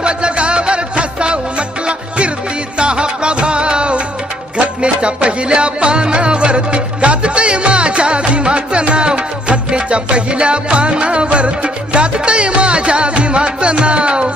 सर्व जगावर ठसा उमटला कीर्तीचा हा प्रभाव. घटनेच्या पहिल्या पानावरती गाजतय माझ्या भीमाचं नाव. घटनेच्या पहिल्या पानावरती गाजतय माझ्या भीमाचं नाव.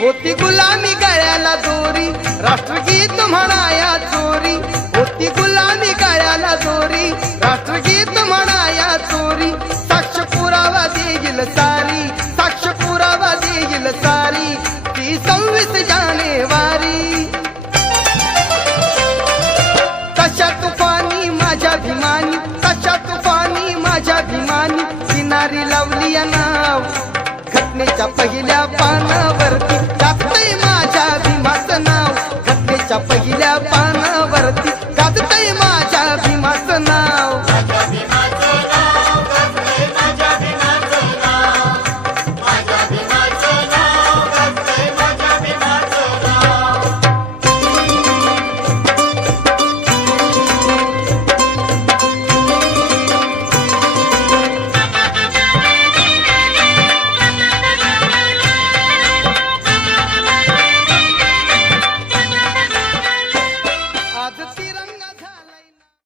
होती गुलामी गळ्याला दोरी राष्ट्रगीत म्हणाया चोरी. होती गुलामी गळ्याला दोरी राष्ट्रगीत म्हणाया चोरी. साक्ष पुरावा देईल सारी, साक्ष पुरावा देईल सारी ती 26 जानेवारी. तशा तुफानी माझ्या भीमानी, तशा तुफानी माझ्या भीमानी किनारी लावली या नाव. घटनेच्या पहिल्या पानावरती गाजतय माझ्या भीमाचं नाव. घटनेच्या पहिल्या पाना